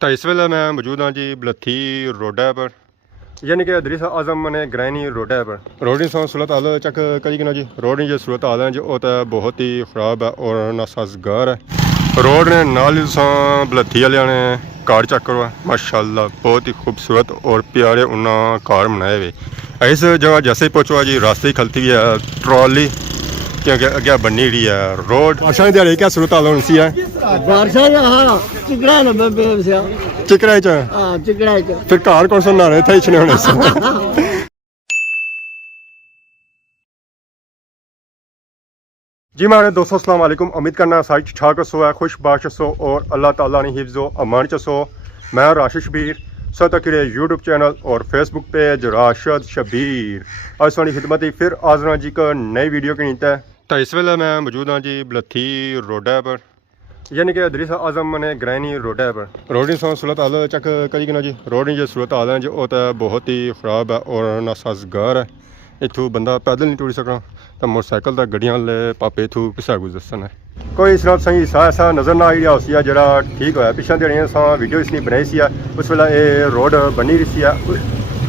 तो इस वेले मैं मौजूद हाँ जी बलथी रोडा पर यानी कि अदरीस आजम ने ग्रैनी रोडा पर रोड की सूरत हाल चेक करी ना जी। रोड की जो सूरत हाल है जी वो तो बहुत ही ख़राब है और नासाजगार है। रोड ने नाल बलथी वाले ने कार चेक करो माशाल्लाह बहुत ही खूबसूरत और प्यारे उन्होंने कार बनाए हुए। इस जगह जैसे ही पहुँचो जी रास्ते ही खलती हुई है ट्रॉली क्योंकि अगे बननी रही है रोड। बारिशा दिहाड़ी क्या सूरत हाल होनी है? चिकरा फिर कार कौन सा नहाने थे इचने होने से। जी मारे दोस्तों अस्सलाम वालेकुम। उम्मीद करना सारी ठाक सो है खुश बाश सो और अल्लाह ताला ने हिफ्ज़ो अमान चसो। मैं राशिद शबीर सतकिरे यूट्यूब चैनल और फेसबुक पेज राशिद शबीर आज सोनी खिदमत ही फिर आजरा जी का नई वीडियो की नीत है। तो इस वेले मैं मौजूद हाँ जी बलथी रोडा पर यानी कि अदरीस आजम ने ग्रैनी रोडा पर रोड की सूरत हाल चेक करी ना जी। रोड की जो सूरत हाल है जी वो तो बहुत ही ख़राब है और नासाजगार है। इतों बंदा पैदल नहीं टुर सकना तो मोटरसाइकिल तो गड्डियां ले पापे इतों पिछा गुजरसन है। कोई इस नाल सही ऐसा नज़र ना आई रहा उसी जरा ठीक होया पिछा जड़ियाँ असा वीडियो इसलिए बनाई सी उस वेला ये रोड बनी रही सी।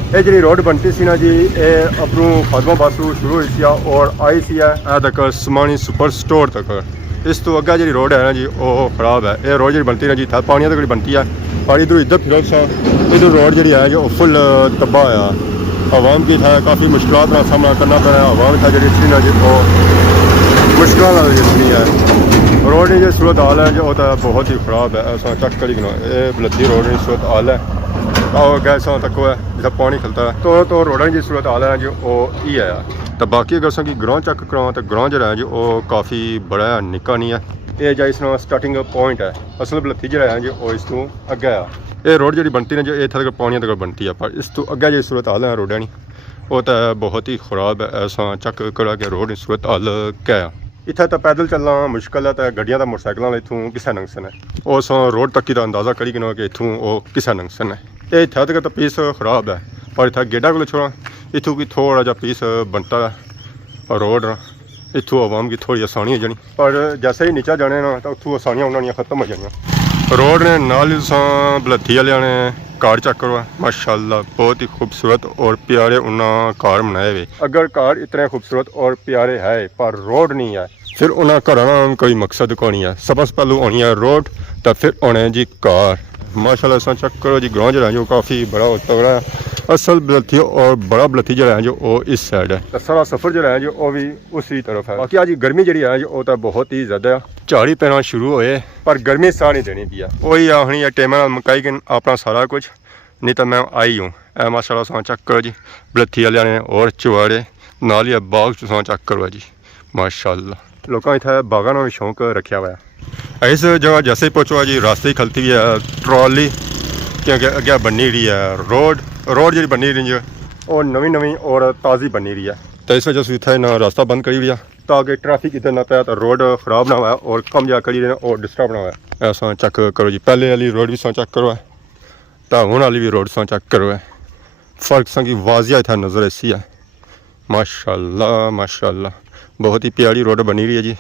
ये जी रोड बनती सी ना जी ये अपनों खादमाबाद शुरू हुई सी और आई सी तक समानी सुपर स्टोर तक। इस तो अगे जी रोड है ना जी वो खराब है। ये रोड जी बनती ना जी था पानी तक बनती है पानी इधर इधर फिर सा इधर रोड जी है जो फुल तबाह आया। आवाम की था काफ़ी मुश्किल का सामना करना पड़ा। आवाम था जी ना जी वो मुश्किल जितनी है। रोड की जो सूरत हाल है जो वो तो बहुत ही ख़राब है। ऐसा चेक करी ये बलथी रोड की सूरत हाल है और गैसा तक है जितना पानी खलता है तो रोडों की सूरत हाल है जो वो ही है। तो बाकी अगर असा ग्राउंड चेक कराओ तो ग्राउंड जो है जी वो काफ़ी बड़ा है निक्का नहीं है। ये जो इस स्टार्टिंग पॉइंट है असल बलथी जो है जी वो इस तू अगे है। ये रोड जी बनती है जो इतना तक पानी तक बनती है पर इस तू अगे जो सूरत हाल है रोडा नहीं वो तो बहुत ही ख़राब है। ऐसा चेक करा कि रोड की सूरत हाल क्या है। इतना तो पैदल चलना मुश्किल है तो गड्डियां मोटरसाइकिलों इतों किसा नंगसन है उस रोड तक का अंदाज़ा करी कि इतों वो किसा नंगसन है। ये इतना तक तो पीस ख़राब है पर इतना गेडा को छोड़ा इतों की थोड़ा जा पीस बनता है रोड इतों आवाम की थोड़ी आसानी हो जानी पर जैसे ही नीचा जाने ना तो उतों आसानियाँ उन्होंने खत्म हो जानिया। रोड ने नाल बलथी वाले ने कार चेक करो माशाल्लाह बहुत ही खूबसूरत और प्यारे उन्होंने कार बनाए हुए। अगर कार इतने खूबसूरत और प्यारे है पर रोड नहीं है फिर उन्हें घर कोई मकसद को नहीं है। सबसे पहलू आनी है रोड तो फिर आने जी कार। माशाल्लाह ऐसा चेक करो जी ग्राउंड जो है जो काफ़ी बड़ा होता है। असल बलथी और बड़ा बलथी जो है जो वो इस साइड है तो सारा सफ़र जो है जो वो भी उसी तरफ है। बाकी आज गर्मी जी है जो वो तो बहुत ही ज़्यादा झाड़ी पैना शुरू होए पर गर्मी सा नहीं देनी पी है वही आखनी है टेम मकाई कि अपना सारा कुछ नहीं तो मैं आई हूँ। माशाल्लाह सा चेक करो जी बलथी वाले ने और चुवाड़े नाल ही बाग च चेक करो जी माशाल्लाह लोगों इतना बागां का भी शौक रखा हुआ है। इस जगह जैसे ही पहुँचो जी रास्ते ही खलती हुई है ट्रॉली क्योंकि अगे बननी रही है रोड जी बनी रही है और नवी और ताज़ी बनी रही है। तो इस वजह से इतना रास्ता बंद करी हुआ ताकि ट्रैफिक इधर ना पाया तो रोड ख़राब ना हुआ और कम जा करी और डिस्टर्ब ना हुआ। ऐसा चेक करो जी पहले वाली रोड भी चेक करो तो हूँ वाली भी रोड चेक करो फ़र्क संगी वाजिया इतना नज़र ऐसी है माशाल्लाह माशाल्लाह बहुत ही प्यारी रोड बनी रही है जी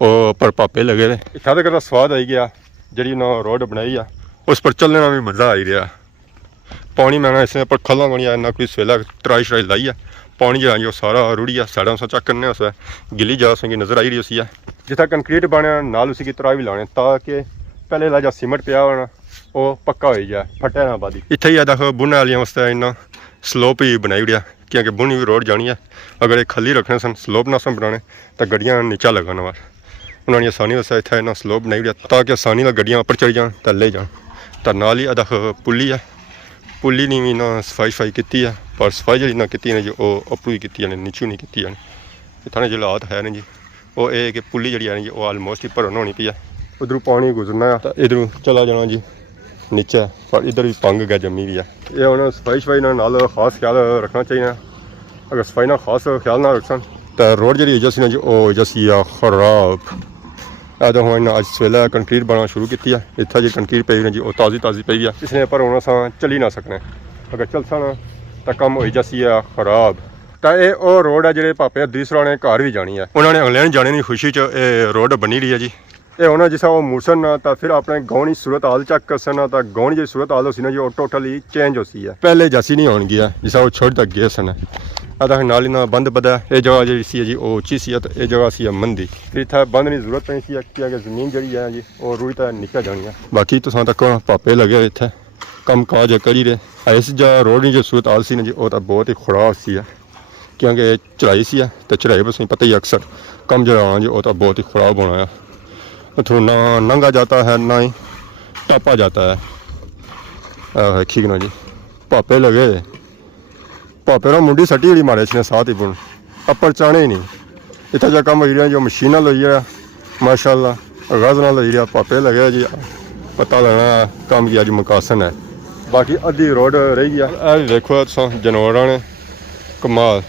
और पर पापे लगे रहे इतना तक स्वाद आई गया जी ना रोड बनाई है उस पर चलने में भी मज़ा आई रहा। पानी मैंने इसने पर खला बनी ना कोई सवेला तराई शराई लाई है पानी जो है जो सारा रुड़ी है साइडा उस चेक करने उस गिली जा संगी नज़र आई रही उसी है जितना कंक्रीट बने नाल उसी की तराई भी लाने ताकि पहले ला जा सीमेंट पिया होना वो पक्का हो जाए फटे ना बादी। इतना ही देखो बुने वाले वास्ते इन्ना स्लोप ही बनाई उड़िया क्योंकि बुनी भी रोड जानी है अगर एक खली रखने सन स्लोप ना सन बनाने तो गड्डियाँ नीचा लगाने वार उन्होंने आसानी वास्ते इतना इन्ना स्लोप बनाई उड़िया ताकि आसानी गड्डियाँ उपर चढ़ी जान तो ले जान। तो नाल ही देखो पुली है पुली ने भी ना सफाई की है पर सफाई जी ना की जी वो अपू ही की नीचू नहीं की इतने जो हालात है जी वो ये कि पुली जी है जी वो आलमोस्ट ही भरन होनी पी है उधरों पानी गुजरना है तो इधरों चला जाना जी नीचे पर इधर भी पंग गया जमी भी है। ये उन्हें सफाई नाल खास ख्याल रखना चाहिए। अगर सफाई ना खास ख्याल ना रख तो रोड जी जैसी ना जी वो जैसी खराब तो हम अज सवेला कंक्रीट बनाना शुरू की है इतना जी कंक्रीट पी जी वो ताज़ी पी है इसने पर हूँ अस चली ना सकने अगर चल सन तो कम हो जैसी है खराब। तो ये रोड है जो पापे दूसरा ने घर भी जानी है उन्होंने इंग्लैंड जाने की खुशी च रोड बनी रही है जी ਇਹ ਉਹਨਾਂ ਜਿਸ ਉਹ ਮੂਸਨ ਨਾ ਤਾਂ ਫਿਰ ਆਪਣੇ ਗਾਉਂ ਦੀ ਸੂਰਤ ਹਾਲ ਚੱਕ ਕਸਨ ਨਾ ਤਾਂ ਗਾਉਂ ਦੀ ਸੂਰਤ ਹਾਲ ਸੀ ਨਾ ਜੋ ਟੋਟਲੀ ਚੇਂਜ ਹੋਸੀ ਹੈ ਪਹਿਲੇ ਜੈਸੀ ਨਹੀਂ ਹੋਣ ਗਿਆ ਜਿਸ ਉਹ ਛੋੜ ਤੱਕ ਗਏ ਸਨ ਆਦਾ ਨਾਲ ਹੀ ਨਾ ਬੰਦ ਬਦਾ ਇਹ ਜਗ੍ਹਾ ਜਿਹੜੀ ਸੀ ਜੀ ਉਹ ਉੱਚੀ ਸੀ ਤੇ ਇਹ ਜਗ੍ਹਾ ਸੀ ਮੰਦੀ ਇੱਥੇ ਬੰਦ ਦੀ ਜ਼ਰੂਰਤ ਨਹੀਂ ਸੀ ਕਿ ਅਗਰ ਜ਼ਮੀਨ ਜਿਹੜੀ ਹੈ ਜੀ ਉਹ ਰੂਈ ਤਾਂ ਨਿਕਲ ਜਾਣੀ ਹੈ ਬਾਕੀ ਤੁਸਾਂ ਤੱਕ ਪਾਪੇ ਲੱਗੇ ਹੋਏ ਇੱਥੇ ਕੰਮ ਕਾਜ ਕਰੀ ਰਹੇ ਇਸ ਜਾ ਰੋਡ ਦੀ ਜੋ ਸੂਰਤ ਹਾਲ ਸੀ ਨਾ ਜੀ ਉਹ ਤਾਂ ਬਹੁਤ ਹੀ ਖਰਾਬ ਸੀ ਕਿਉਂਕਿ ਚੜਾਈ ਸੀ ਤੇ ਚੜਾਈ ਬਸ ਪਤਾ ਹੀ ਅਕਸਰ ਕੰਮ ਜਿਹੜਾ जी वो तो बहुत ही ख़राब होना है थोड़ा ना नंगा जाता है ना ही टापा जाता है ठीक ना जी पापे लगे पापे ना मुंडी सटी जी मारे इसने साथ ही पुन अपर चाने ही नहीं इतना जा काम हो जो मशीना लई रहा माशाल्लाह गज ना लई रहा पापे लगे जी पता लगना काम की अज मुकासन है बाकी अद्धी रोड रही है देखो जानवर ने कमाल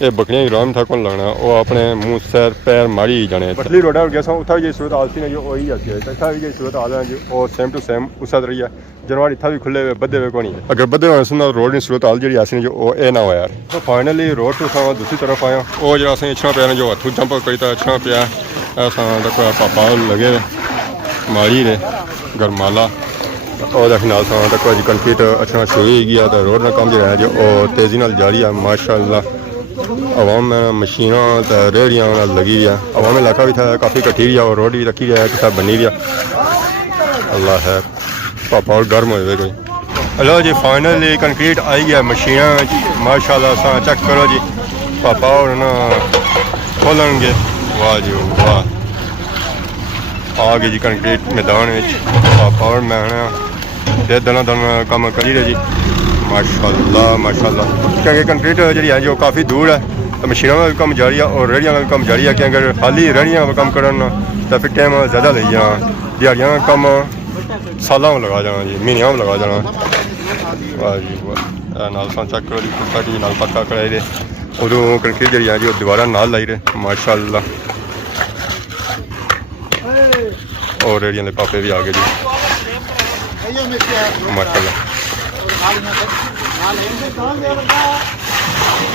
ये बकरियां आराम था कौन लगना वो अपने मुँह सैर पैर मारी ही जाने पतली रोड गया उतना भी सूरत हाल सी जो वही आती है इतना भी सूरत हाल है जी और सेम टू सेम उस रही है जानवर इतना भी खुले हुए बदे हुए को नहीं अगर बदे हुए सुन रोड की सूरत हाल जी आसी जो वो ये ना हो यार तो फाइनली रोड टू सा दूसरी तरफ आया वो जो असं इच्छा पे जो हथू जंप करी था अच्छा पिया ऐसा देखो पापा लगे मारी रे गरमाला और नाल सा देखो जी कंक्रीट अच्छा शुरू ही गया तो रोड का काम जो है जो तेज़ी नाल जारी है माशाल्लाह आवाम में मशीना तो रेहड़ियाँ लगी हुई है आवाम इलाका भी था काफ़ी कट्ठी हुई है और रोड भी रखी है कि सब बनी हुई है अल्लाह है पापा और गर्म हो कोई हेलो जी फाइनली कंक्रीट आई गया मशीना माशाल्लाह सा चेक करो जी पापा और ना खोलेंगे वाह जी वाह आ गए जी कंक्रीट मैदान पापा और मैं दिन दिन काम करी रहे जी माशाल्लाह माशाल्लाह क्योंकि कंक्रीट जी है जो काफ़ी दूर है तो मशीनों का भी काम जारी है और रेहड़ियाँ का भी काम जारी है कि अगर खाली रेहड़ियाँ का काम करना तो फिर टाइम ज़्यादा लग जाना दिहाड़ियाँ का काम सालों में लगा जाना जी महीनों में लगा जाना वाह जी वाह नाल सा चेक करो जी कुत्ता जी नाल पक्का कराई दे उदों कंक्रीट जी है जी दोबारा नाल लाई रहे माशाल्लाह और रेहड़ियाँ के पापे भी आ गए जी माशाल्लाह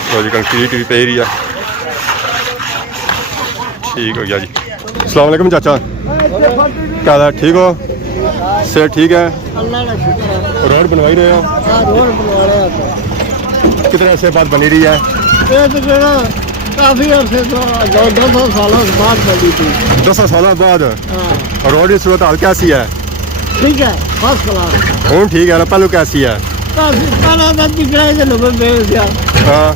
तो जी कंक्रीट भी पे रही है ठीक हो गया जी अस्सलाम वालेकुम चाचा क्या हाल है ठीक हो सेहत ठीक है रोड बनवाई रहे हो कितने ऐसे बात बनी रही है काफी अर्से 200 सालों बाद बनी थी 200 सालों बाद रोड की सूरत हाल कैसी है ठीक है फर्स्ट क्लास हूँ ठीक है ना पहले कैसी है पहला टिकड़ा से लोग बेच गया हाँ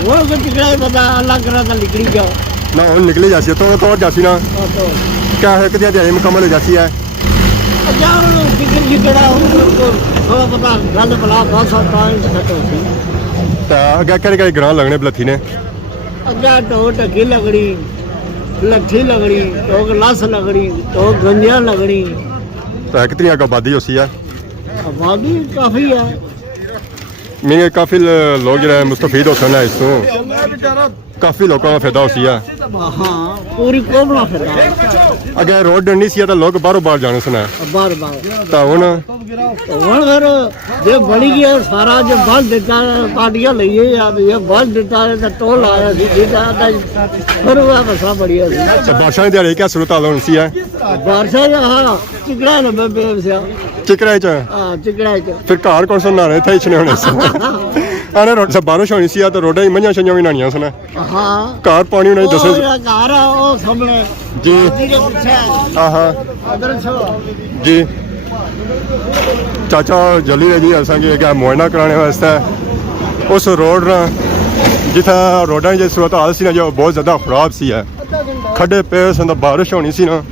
वो टिकड़ा पता अल्लाह करा था निकली जाओ ना हूँ निकली जाती है तो जाती ना क्या है कितनी दिहाड़ी मुकम्मल हो जाती है थोड़ा पता गल बला बहुत अगे केह्ड़े केह्ड़े ग्रां लगने बलथी ने अगे तो ढकी लगनी लट्ठी लगनी तो लस लगनी तो गंजिया लगनी तो कितनी अगर आबादी होती है आबादी काफी है मेरे काफ़ी लोग जो मुस्तफीद होते हैं इसको काफ़ी लोगों का फायदा होती है हाँ पूरी कौम ना फायदा अगर रोड नहीं सी तो लोग बारों बार जाने सुना बार बार तो हूँ फिर जो बड़ी गया सारा जो बस देता है पार्टियां लिए ये बस देता है तो टोल आया फिर वह बसा बढ़िया बारिशा की दिहाड़ी क्या सूरत हाल होनी सी है बारिशा हाँ चिकड़ा ने चिकरा चिकड़ा फिर घर कौन सा नहाने थे इच्छने होने आने रोड से बारिश होनी सी तो रोडा ही मंझा शंझा भी नहानियां सुना हाँ घर पानी उन्हें दसो घर वो सामने जी हाँ हाँ जी चाचा जल्दी है जी असांखे क्या मुआयना कराने वास्ते उस रोड ना जिथे रोडा की सूरत हाल सी ना जो बहुत ज़्यादा खराब सी है खड्डे पे सन बारिश होनी सी ना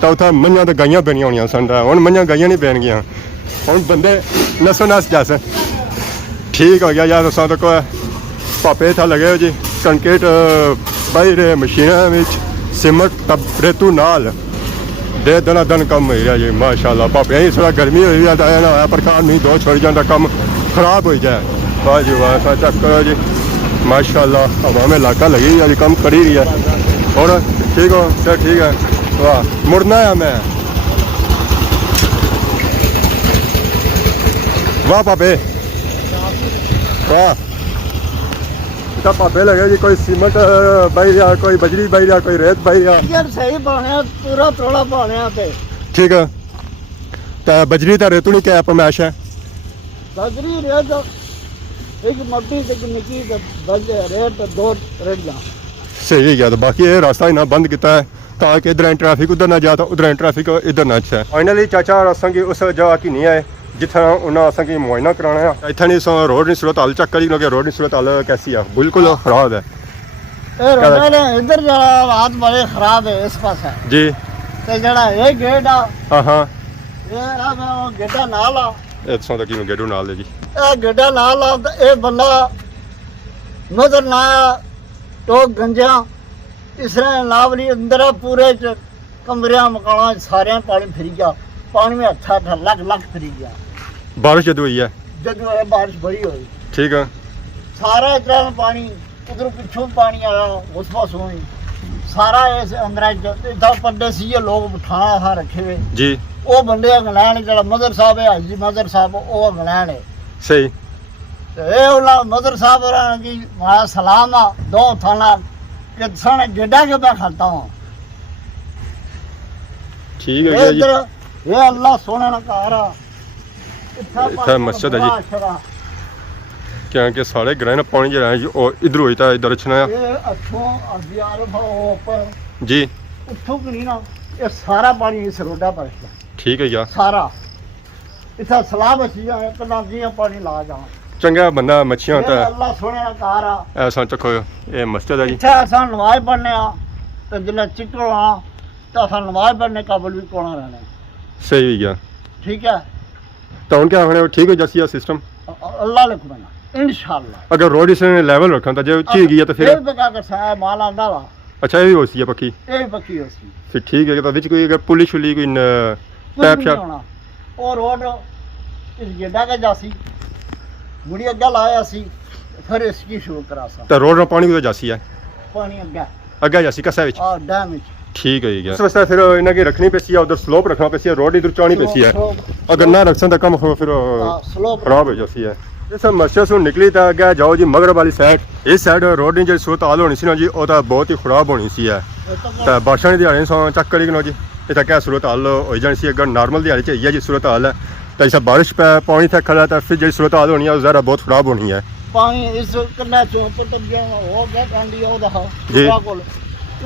तो उत्थे मंझां तो गाइयां पैनियां होनियां सन हुण मंझां गाइयां नहीं पैणगियां हुण बंदे नसो नस जैसे ठीक हो गया यार असां तक पापे इत्थे लगे हो जी कंक्रीट बाई रहे मशीनां विच सीमेंट रेतू नाल दे दिन दिन कम हो रहा जी माशाल्लाह पापे ही थोड़ा गर्मी हो रही है ना होया पर काम नहीं दो छोड़ जाता कम खराब हो जाए वाह जी वाह सा चेक करो जी माशाल्लाह हवा में इलाका लगी है जी कम करी रही है और ठीक हो सर ठीक है वाह मुड़ना है मैं वाह पापे वाह ਤਾਂ ਭਾਪੇ ਲੱਗੇ ਜੀ ਕੋਈ ਸੀਮੈਂਟ ਬਈ ਰਿਹਾ, ਕੋਈ ਬਜਰੀ ਬਈ ਰਿਹਾ, ਕੋਈ ਰੇਤ ਬਈ ਰਿਹਾ। ਯਾਰ ਸਹੀ ਬਣਿਆ ਪੂਰਾ ਤੋੜਾ ਬਣਿਆ ਤੇ ਠੀਕ ਹੈ, ਤਾਂ ਬਜਰੀ ਤਾਂ ਰੇਤੂ ਨਹੀਂ ਕਿਆ ਪਰਮੈਸ਼ ਹੈ। ਬਜਰੀ ਰੇਤ ਇੱਕ ਮੱਟੀ ਤੇ ਇੱਕ ਨਿੱਕੀ ਤੇ ਬਜਰੀ ਰੇਤ ਦੋ ਰੇੜੀਆਂ। ਸਹੀ ਹੈ ਤਾਂ ਬਾਕੀ ਇਹ ਰਸਤਾ ਇਹਨਾਂ ਬੰਦ ਕੀਤਾ ਹੈ ਤਾਂ ਕਿ इधर ट्रैफिक उधर ना जाता, उधर ट्रैफिक इधर ना अच्छा है। फाइनली चाचा असांखे उस जगह की नहीं आए जिथे उन्हें असांखे मुआयना कराना है। इतना नहीं सो रोड की सूरत हाल चेक करी क्योंकि रोड की सूरत हाल कैसी है, बिल्कुल खराब है। ਇਹ ਰੋਡ ਨੇ ਇੱਧਰ ਜਿਹੜਾ ਹਾਲਾਤ ਬੜੇ ਖਰਾਬ ਹੈ ਇਸ ਪਾਸੇ जी ਤੇ ਜਿਹੜਾ ਇਹ ਗੇਟ ਆ हाँ हाँ ਇਹ ਆ ਮੈਂ ਗੇਟਾ ਨਾਲ ਆ इतों तक गेडू नाल है जी। ਇਹ ਗੇਟਾ ਨਾਲ ਆ ਤੇ ਇਹ ਬੰਦਾ ਮਦਰ ਨਾ ਟੋਕ ਗੰਜਾ ਇਸ ਤਰ੍ਹਾਂ ਨਾਵਲੀ ਅੰਦਰ ਆ ਪੂਰੇ ਚ ਕਮਰਿਆਂ ਮਕਾਨਾਂ ਸਾਰਿਆਂ ਪਾਣੀ ਫਿਰੀ ਗਿਆ, ਪਾਣੀ ਵਿੱਚ ਹੱਥਾਂ ਲੱਖ ਲੱਖ ਫਿਰੀ ਗਿਆ बारिश जदों हुई है। ਜਦੋਂ ਇਹ ਬਾਰਿਸ਼ ਬੜੀ ਹੋਈ ठीक है ਸਾਰਾ ਇਤਨਾ ਪਾਣੀ ਉਧਰ ਪਿੱਛੋਂ ਪਾਣੀ ਆਇਆ ਉਸ ਪਾਸੋਂ ਹੀ ਸਾਰਾ ਇਸ ਅੰਦਰ ਇਦਾਂ ਪੱਡੇ ਸੀ ਇਹ ਲੋਕ ਬਿਠਾਣਾ ਹਾਂ ਰੱਖੇ ਹੋਏ जी ਉਹ ਬੰਦੇ ਇੰਗਲੈਂਡ ਜਿਹੜਾ ਮਦਰ ਸਾਹਿਬ ਹੈ ਹਾਜੀ ਮਦਰ ਸਾਹਿਬ ਉਹ ਇੰਗਲੈਂਡ ਹੈ सही ਤੇ ਇਹ ਉਹਨਾਂ ਮਦਰ ਸਾਹਿਬ ਹੋਰਾਂ ਦੀ ਮਾਂ ਸਲਾਮ ਆ ਦੋ ਥਾਣਾ ਕਿ ਸਣੇ ਜੱਡਾ ਕੇ ਮੈਂ ਖਾਤਾ ਹਾਂ ठीक है जी। ਇਹ ਅੱਲਾਹ ਸੋਹਣੇ ਨਾਲ ਘਰ ਆ ਇੱਥੇ ਮਸਜਿਦ ਹੈ ਜੀ। क्योंकि सारे ग्रह पानी जो है जी और इधर होता है इधर अच्छा है ਇਹ ਅੱਛੋਂ ਅਧਿਆਰ ਉੱਪਰ जी। ਉੱਥੋਂ ਕਿ ਨਹੀਂ ਨਾ ਇਹ ਸਾਰਾ ਪਾਣੀ ਇਸ ਰੋਡਾ ਪਰ ਹੈ ठीक है क्या ਸਾਰਾ ਇੱਥੇ ਸਲਾਹ ਬਚੀ ਆ ਪਹਿਲਾਂ ਦੀਆਂ ਪਾਣੀ ਲਾ ਜਾ चंगा बंदा मच्छियां ਇਹ होता है ਅੱਲਾਹ ਸੋਹਣੇ ਨਾਲ ਘਰ ਆ ऐसा चखो ये मस्जिद है जी। ਇੱਥੇ ਅਸਾਂ ਨਮਾਜ਼ ਪੜ੍ਹਨੇ ਆ ਤੇ ਜਿੰਨਾ ਚਿੱਟੋ ਆ ਤਾਂ ਅਸਾਂ ਨਮਾਜ਼ ਪੜ੍ਹਨੇ ਕਾਬਲ ਵੀ ਕੋਣਾ ਰਹਿਣਾ सही है क्या ਠੀਕ ਹੈ तो उनके आखने ठीक हो जैसी सिस्टम ਅੱਲਾਹ ਲਿਖ ਬਣਾ ਇਨਸ਼ਾਅੱਲਾ अगर रोड इसने लेवल रखा था जो ची गई है तो फिर ਇਹ ਬਗਾ ਕੇ ਸਾਹ ਮਾਲ ਆਂਦਾ ਵਾ अच्छा ये भी हो सी है पक्की ਇਹ ਵੀ ਪੱਕੀ ਹੋ ਸੀ फिर ठीक है तो विच कोई अगर पुलिस शुली कोई टैप शैप ਉਹ ਰੋਡ ਇਸ ਜੱਡਾ ਕੇ ਜਾਸੀ ਮੁੜੀ ਅੱਗਾ ਲਾਇਆ ਸੀ ਫਿਰ ਇਸ ਕੀ ਸ਼ੁਰੂ ਕਰਾ ਸਾ तो रोड में पानी भी जासी है ਪਾਣੀ ਅੱਗਾ अगे जासी कसा विच ਆ ਡੈਮ ਵਿੱਚ ठीक है क्या इस वास्ते फिर इन्हें की रखनी पैसी है उधर स्लोप रखना पैसी है रोड इधर चाणी पैसी है अगर ना रख सकता कम फिर स्लोप खराब हो जाती है। जिस मस्जिद से निकली तो अगे जाओ जी मगरब वाली साइड इस साइड रोड की जो सूरत हाल होनी सी ना जी वो तो बहुत ही खराब होनी सी है तो बादशाह दिहाड़ी सौ चेक करी ना जी इतना क्या सूरत हाल हो जानी सी अगर नॉर्मल दिहाड़ी चाहिए जी सूरत हाल है तो जैसा बारिश पे पानी तक खड़ा तो फिर जी सूरत हाल होनी है ज़रा बहुत खराब होनी है। ਪਾਣੀ ਇਸ ਕੰਨਾ ਚੋਂ ਟੱਪ ਗਿਆ ਹੋ ਗਿਆ ਕਾਂਡੀ ਉਹਦਾ ਜੀ। ਕੋਲ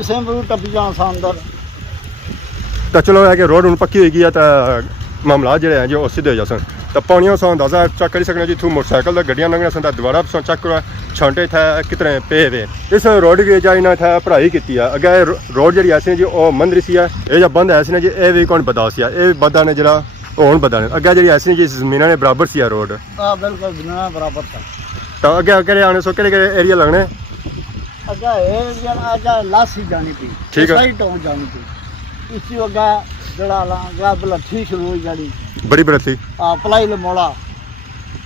ਇਸੇ ਨੂੰ ਟੱਪ ਜਾ ਸੰਦਰ तो चलो है कि रोड हूँ पक्की होगी है तो मामला जोड़े हैं जो सीधे हो जासन तो पानियों से अंदाजा चेक कर सकते जी इतों मोटरसाइकिल गड्डियां लंघने सन दोबारा चेक करो छांटे इतने कितने पे हुए इस रोड की जाए इन्हें इतने पढ़ाई की है अगे रोड जी ऐसी जी वो मंदिर सी है ये जब बंद ऐसी ने जी ये भी कौन बता सी है ये बदा ने जरा हूँ बदा ने अगे जी ऐसी जी जमीन ने बराबर सी है रोड ਆ ਬਿਲਕੁਲ ਬਿਨਾ ਬਰਾਬਰ ਤਾ तो अगे अगे आने सो कि एरिया लगने ਅੱਗਾ ਇਹ ਜਣਾ ਅੱਗਾ ਲਾਸੀ ਜਾਣੀ ਪਈ ਠੀਕ ਹੈ। ਸਹੀ ਟੋਂ ਜਾਣੀ ਪਈ ਇਸੀ ਅੱਗਾ ਜਿਹੜਾ ਲਾ ਬਲੱਠੀ ਸ਼ੁਰੂ ਹੋਈ ਜਾਣੀ बड़ी बरत थी ਆ ਪਲਾਈ ਲ ਮੋਲਾ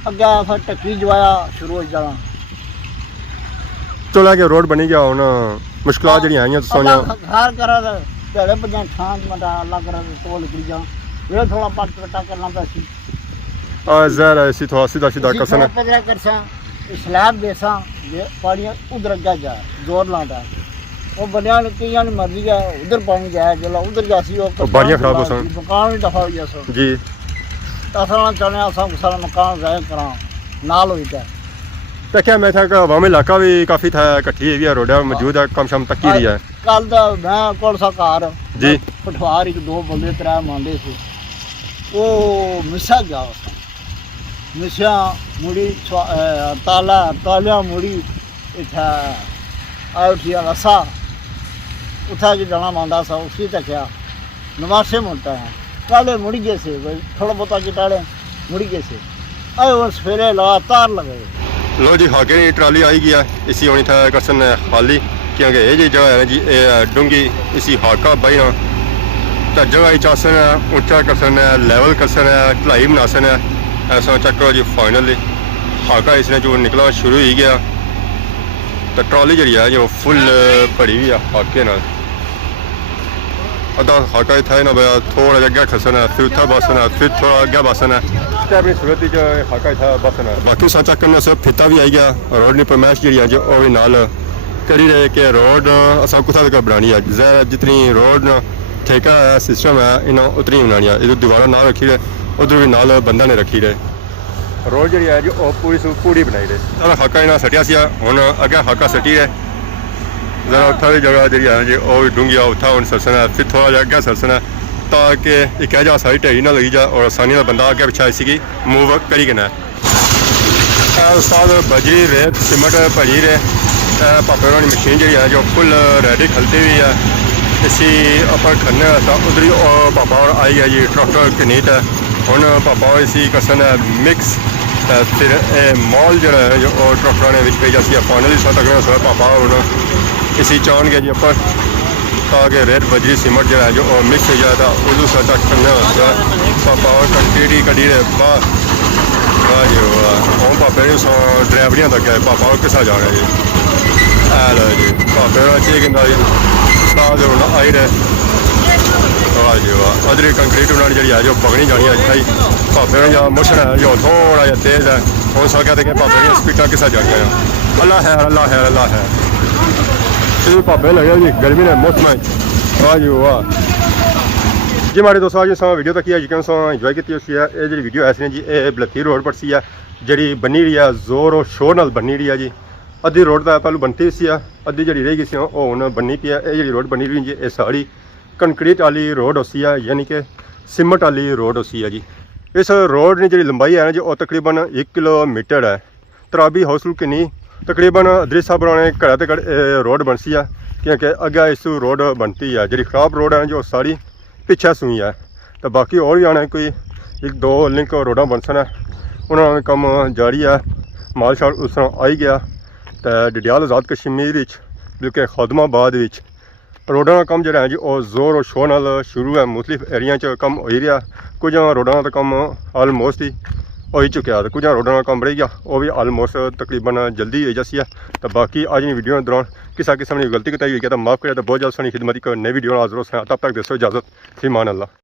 ਅੱਗਾ ਫਿਰ ਟੱਕੀ ਜਵਾਇਆ ਸ਼ੁਰੂ ਹੋ ਜਾਣਾ चलो है रोड बनी गया हूँ मुश्किल जी आई सोनिया ਖਾਰ ਕਰਾ ਢੇੜੇ ਪੰਜਾਂ ਥਾਂ ਮਦਾ ਅੱਲਾ ਕਰਾ ਤੋਲ ਕਰੀ ਜਾ ਇਹ ਥੋੜਾ ਪੱਟ ਕਟਾ ਕਰਨਾ ਪਿਆ ਸੀ जरा ऐसी थोड़ा सीधा सीधा कसन ਪਜਰਾ ਕਰਸਾਂ ਇਸਲਾਮ ਦੇਸਾਂ ਜੇ ਪਾਣੀ ਉਧਰ ਅੱਗਾ ਜਾ ਜ਼ੋਰ ਲਾਦਾ ਉਹ ਬਣਿਆ ਨੇ ਕਈਆਂ ਨੇ ਮਰਜ਼ੀ ਆ ਉਧਰ ਪਾਣੀ ਜਾਇਆ ਜਿਹੜਾ ਉਧਰ ਜਾਸੀ ਉਹ ਬਾਰੀਆਂ ਖਰਾਬ ਹੋ ਸਨ। ਮਕਾਨ ਵੀ ਦਫਾ ਹੋ ਗਿਆ ਸੋ जी ਤਾਂ ਸਾਲਾ ਚਲਿਆ ਸਭ ਸਾਰਾ ਮਕਾਨ ਜ਼ਾਇਆ ਕਰਾਂ ਨਾਲ ਹੋਈ ਤਾਂ तो क्या मैं था कि अवामी इलाका भी काफ़ी था इकट्ठी हुई है रोड मौजूद है कम शम तक ही है ਕੱਲ ਦਾ ਮੈਂ ਕੋਲ ਸਾ ਘਰ जी ਪਠਵਾਰ ਇੱਕ ਦੋ ਬੰਦੇ ਤਰਾ ਮੰਦੇ ਸੀ ਉਹ ਮਿਸਾ ਗਿਆ ਉਸ ਮਿਸਾ ਮੁੜੀ ਤਾਲਾ ਮੁੜੀ ਇਥਾ ਆਉਠੀ ਰਸਾ ਉਠਾ ਕੇ ਜਾਣਾ ਮੰਦਾ ਸਾ ਉਸੇ ਤੱਕ ਆ ਨਵਾਸੇ ਮੋਟਾ ਹੈ ਕਾਲੇ ਮੁੜੀ ਗਏ ਸੇ ਥੋੜਾ ਬਹੁਤਾ ਜਿਟਾਲੇ ਮੁੜੀ ਗਏ ਸੇ ਆਏ ਉਹ ਸਵੇਰੇ ਲਗਾਤਾਰ ਲਗੇ लो जी हाके की ट्राली आई गया इसी होनी था करसन खाली क्योंकि ये जी जगह है जी डूंगी इसी हाका बहना तो जगह चासन ऊंचा करसन लेवल करसन ढलाई बनासन ऐसा चेक करो जी फाइनली हाका इसने जो निकला शुरू ही गया तो ट्राली जी है जो फुल भरी हुई है हाके नाल अद्धा हाका इतना ना भैया थोड़ा अगे खसन है फिर उत्था बसन है फिर थोड़ा अगे बसन है ਤੇ ਆਪਣੀ ਸੂਰਤ ਚ ਖਾਕਾ ਇਥਾ ਬਸਣਾ ਬਾਕੀ ਸੱਚਾ ਕਰਨਾ ਸਭ ਫਿੱਤਾ ਵੀ ਆਈ ਗਿਆ ਰੋਡ ਦੀ ਪਰਮੈਸ਼ ਜਿਹੜੀ ਅੱਜ ਉਹ ਵੀ ਨਾਲ करी रहे कि रोड असा कुथा तक बनानी है जितनी रोड ठेका है सिस्टम है इन्होंने उतनी बनानी है इधर दीवार ना रखी रहे उधर भी नाल बंदा ने रखी रहे रोड जी है जी पूरी पूरी बनाई रहे सारा हाका इन्हें सटिया सी हुण अगे हाका सटी है जरा उत्था की जगह जी है जी वो भी डूंगी उत्था हुण सरसना फिर थोड़ा जहा अगे सरसना ताकि एक जहा सारी ढेरी ना लगी जाए और आसानी का बंदा अगे पिछा इसी मूव करी गना उस्ताद बजरी रेत सीमेंट भरी रहे पापे होनी मशीन जी है जो फुल रेडी खलती हुई है इसी अपन खन्ने उधर ही पापा और आई है जी ट्रैक्टर कनीत है हुण पापा और इसी कसन है मिक्स फिर मॉल जो है जो ट्रैक्टर ने विच पेज फाइनली तक पापा हुण इसी चाहन गए जी अपन ताकि रेत बजरी सीमेंट जो है जो मिक्स हो जाए तो उदू तक खन्ने पापा और कंक्रीट ही कड़ी रहे बाहर वाह जी वाह हम पापे ने ड्राइवरियां तक गए पापा और किसा जाना जी लो जी पापे अच्छी कहता जी उस्ताद हुण आई रहे वाह जी वाह अदरी कंक्रीट उन्होंने जी है जो पकड़ी जानी है इतना ही पापे ने मुश्किल है जो थोड़ा जहा तेज है हो सकता है कि पापे दी स्पीडा किसा जानिया अल्लाह है अल्लाह है अल्लाह है फिर पापे लगे जी गर्मी ने मौसम वाह जी वाह जी हमारे दोस्तों आज वीडियो तक यकीन इंजॉय की ये जी वीडियो ऐसी जी ये बलती रोड पर सी है जी बनी रही है जोर और शोर नाल बनी रही है जी अद्धी रोड तो पहलू बनती सी अद्धी जी रह गई सी हुण बनी पी है ये जी रोड बनी रही जी ये सारी कंक्रीट वाली रोड होसी है यानी कि सीमेंट वाली रोड होसी है जी इस रोड की जी लंबाई है ना जी वो तकरीबन 1 किलोमीटर है तराबी हाउसफुल कि नहीं तकरीबन अदरी साहब बनाने घड़ा तक रोड बनसी है क्योंकि अगे इस रोड बनती है जी खराब रोड है जो सारी पिछे सूई है तो बाकी और भी आने कोई 1-2 लिंक रोडा बनसन है उन्होंने कम जारी है माल शाल उस तरह आई गया तो डडियाल आज़ाद कश्मीर बल्कि खादमाबाद रोडों का कम जो है जी और जोर और शोर नाल शुरू है मुख्तलिफ एरिया कम हो ही रहा कुछ रोडों का कम आलमोस्ट ही हो ही चुका तो कुछ रोडों का कम रह गया वो भी आलमोस्ट तकरीबन जल्दी हो जासी है तो बाकी आज की वीडियो के दौरान किसी किस्म की गलती बताई हुई है तो माफ़ करें तो बहुत जल्द सोनी खिदमत एक नई वीडियो हाजिर हो तब तक दसो इजाज़त फी मान अल्लाह।